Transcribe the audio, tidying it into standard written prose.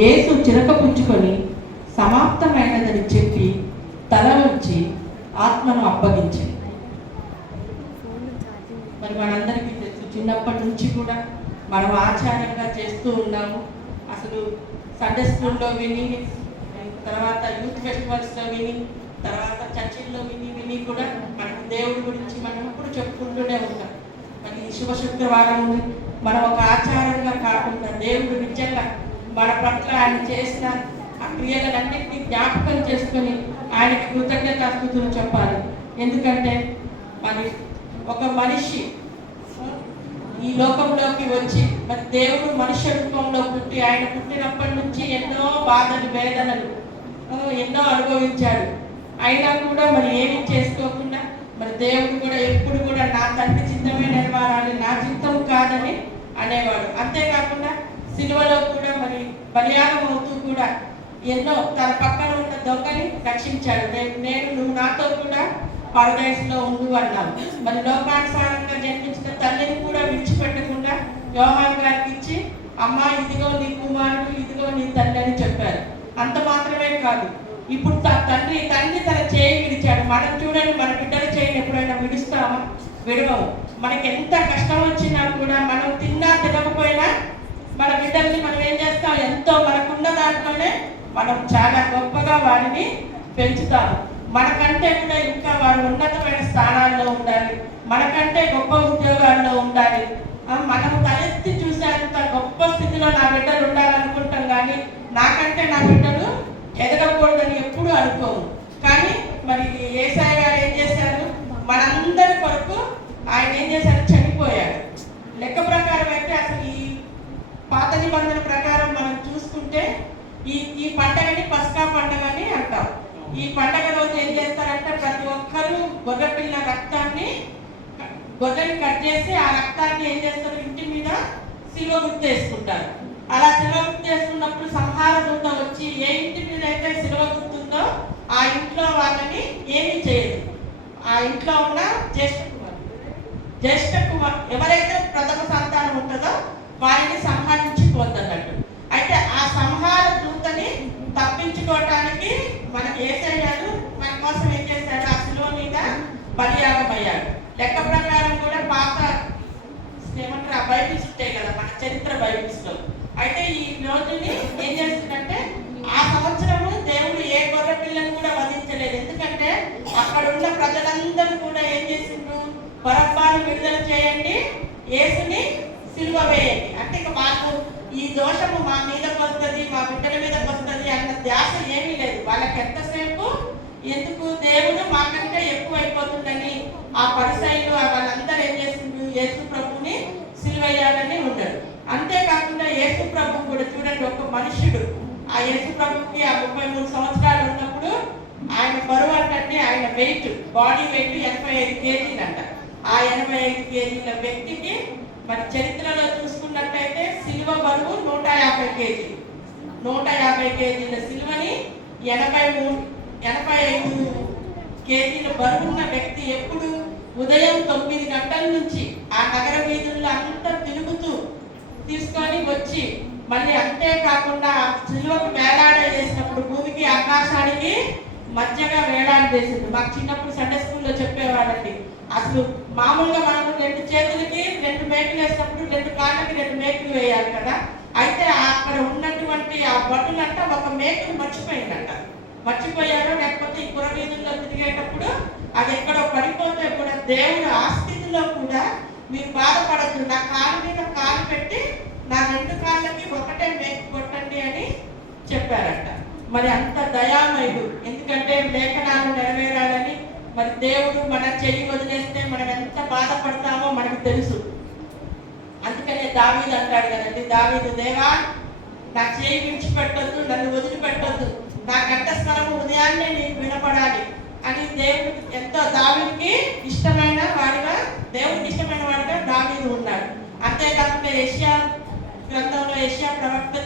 యేసు చిరక పుచ్చుకొని సమాప్తమైనదని చెప్పి తల వంచి ఆత్మను అప్పగించింది. మరి మనందరికీ తెలుసు, చిన్నప్పటి నుంచి కూడా మనం ఆచారంగా చేస్తూ ఉన్నాము. అసలు సండే స్కూల్లో విని, తర్వాత యూత్ ఫెస్టివల్స్లో విని, తర్వాత చర్చిల్లో విని కూడా మనకు దేవుడి గురించి మనం ఎప్పుడు చెప్పుకుంటూనే ఉంటాం. మరి శుభ శుక్రవారం మనం ఒక ఆచారంగా కాకుండా దేవుడు నిజంగా మన పట్ల ఆయన చేసిన ఆ క్రియలన్నింటినీ జ్ఞాపకం చేసుకొని ఆయనకి కృతజ్ఞతాస్తుతులు చెప్పాలి. ఎందుకంటే మరి ఒక మనిషి ఈ లోకంలోకి వచ్చి మరి దేవుడు మనుష్య రూపంలో పుట్టి ఆయన పుట్టినప్పటి నుంచి ఎన్నో బాధలు వేదనలు ఎన్నో అనుభవించాడు. అయినా కూడా మరి ఏమీ చేసుకోకుండా మరి దేవుడు కూడా ఎప్పుడు కూడా నా తండ్రి చిత్తమే నెరవేరాలి, నా చిత్తం కాదని అనేవాడు. అంతేకాకుండా సిలువలో కూడా మరి బలియాగం అవుతూ కూడా ఎన్నో తన పక్కన ఉన్న దొంగని రక్షించాడు. నేను నువ్వు నాతో కూడా పారడైస్లో ఉండు అన్నావు. మరి లోకానుసారంగా జన్మించిన తల్లిని కూడా విడిచిపెట్టకుండా యోహాను గారికి ఇచ్చి, అమ్మ ఇదిగో నీ కుమారుడు, ఇదిగో నీ తల్లి అని చెప్పారు. అంత మాత్రమే కాదు, ఇప్పుడు తండ్రి తన చేయి విడిచాడు. మనం చూడండి, మన బిడ్డల చేయిని ఎప్పుడైనా విడుస్తామా? విడవము. మనకి ఎంత కష్టం వచ్చినా కూడా మనం తిన్నా తినకపోయినా మన బిడ్డల్ని మనం ఏం చేస్తాం, ఎంతో మనకున్న దాంట్లోనే మనం చాలా గొప్పగా వారిని పెంచుతాము. మనకంటే కూడా ఇంకా వారు ఉన్నతమైన స్థానాల్లో ఉండాలి, మనకంటే గొప్ప ఉద్యోగాల్లో ఉండాలి. మనం తలెత్తి చూసేంత గొప్ప స్థితిలో నా బిడ్డలు ఉండాలనుకుంటాం, కానీ నాకంటే నా బిడ్డలు ఎదగకూడదని ఎప్పుడు అనుకోము. కానీ మరి యేసయ్య గారు ఏం చేశారు, మనందరి కొరకు ఆయన ఏం చేశారు, చనిపోయాడు. లెక్క ప్రకారం అయితే అసలు ఈ పాత నిబంధన ప్రకారం మనం చూసుకుంటే ఈ పండగని పస్కా పండగ అని అంటాం. ఈ పండగ రోజు ఏం చేస్తారంటే ప్రతి ఒక్కరూ గొర్రెపిల్ల రక్తాన్ని, గొర్రెని కట్ చేసి ఆ రక్తాన్ని ఏం చేస్తారు, ఇంటి మీద శిలువ గుర్తు వేసుకుంటారు. అలా శిలువ గుర్తు వేసుకున్నప్పుడు సంహార దూత వచ్చి ఏ ఇంటి మీద అయితే శిలువ గుర్తుందో ఆ ఇంట్లో వాళ్ళని ఏమీ చేయదు. ఆ ఇంట్లో ఉన్న జ్యేష్ఠ కుమార్ ఎవరైతే ప్రథమ సంతానం ఉంటుందో వారిని సంహరించిపోద్దన్నట్టు. అయితే ఆ సంహార దూతని తప్పించుకోవటానికి మన యేసయ్య మన కోసం ఏం చేశాడు, ఆ శిలువ మీద బలియాగమయ్యాడు. లెక్క ప్రకారం కూడా పాత ఏమంటారు, ఆ బైబిల్స్ ఉంటాయి కదా, మన చరిత్ర బైబిల్స్ లో. అయితే ఈ రోజుని ఏం చేస్తుందంటే, ఆ సంవత్సరము దేవుడు ఏ గొర్రె పిల్లని కూడా వధించలేదు. ఎందుకంటే అక్కడ ఉన్న ప్రజలందరూ కూడా ఏం చేసిండ్రు, బరబ్బాను విడుదల చేయండి, యేసుని సిలువ వేయండి. అంటే ఇక మాకు ఈ దోషము మా మీదకి వస్తుంది, మా బిడ్డల మీదకి వస్తుంది అన్న ధ్యాస ఏమీ లేదు. వాళ్ళకి ఎంతసేపు ఎందుకు దేవుడు మాకంటే ఎక్కువ అయిపోతుందని ఆ పరిసయ్యులు వాళ్ళందరూ ఏం చేసిండ్రు, యేసు ప్రభుని సిలువేయాలని ఉన్నాడు. అంతేకాకుండా యేసు ప్రభు కూడా చూడండి, ఒక మనుషుడు ఆ యేసు ప్రభుకి ఆ 33 సంవత్సరాలు ఉన్నప్పుడు ఆయన బరువు అంటే ఆయన వెయిట్, బాడీ వెయిట్ 85 కేజీలు అంట. ఆ 85 కేజీల వ్యక్తికి మరి చరిత్రలో చూసుకున్నట్టయితే సిలువ బరువు 150 కేజీలు. 150 కేజీల సిలువని 85 కేజీల బరువున్న వ్యక్తి ఎప్పుడు ఉదయం 9 గంటల నుంచి ఆ నగర వీధుల్లో అంతా తిరుగుతూ తీసుకొని వచ్చి మళ్ళీ అంతేకాకుండా సిలువకు వేలాడ చేసినప్పుడు భూమికి ఆకాశానికి మధ్యగా వేలాడ చేసింది. మాకు చిన్నప్పుడు సండే స్కూల్లో చెప్పేవాళ్ళండి, అసలు మామూలుగా మనం 2 చేతులకి 2 మేకులు వేసినప్పుడు 2 కాళ్ళకి 2 మేకులు వేయాలి కదా. అయితే అక్కడ ఉన్నటువంటి ఆ భటులంట ఒక మేకులు మర్చిపోయారో లేకపోతే ఈ పుర వీధుల్లో తిరిగేటప్పుడు అది ఎక్కడో పడిపోతే కూడా దేవుడు ఆ స్థితిలో కూడా మీరు బాధపడద్దు, నా కాలు మీద కాలు పెట్టి నా 2 కాళ్ళకి ఒకటే మేకు కొట్టండి అని చెప్పారంట. మరి అంత దయామయుడు, ఎందుకంటే లేఖనాలు నెరవేరాలని. మరి దేవుడు మన చెయ్యి వదిలేస్తే మనం ఎంత బాధపడతామో మనకు తెలుసు. అందుకనే దావీదు అంటాడు కదండి, దావీదు, దేవా నా చేయి విడిచిపెట్టొద్దు, నన్ను వదిలిపెట్టొద్దు, నా కంఠస్వరము ఉదయాన్నే నీకు వినపడాలి అని దేవుడు ఎంతో దావీదుకి ఇష్టమైన వాడిగా, దేవుడికి ఇష్టమైన వాడిగా దావీదు ఉన్నాడు. అంతేకాకుండా యెషయా గ్రంథంలో యెషయా ప్రవక్త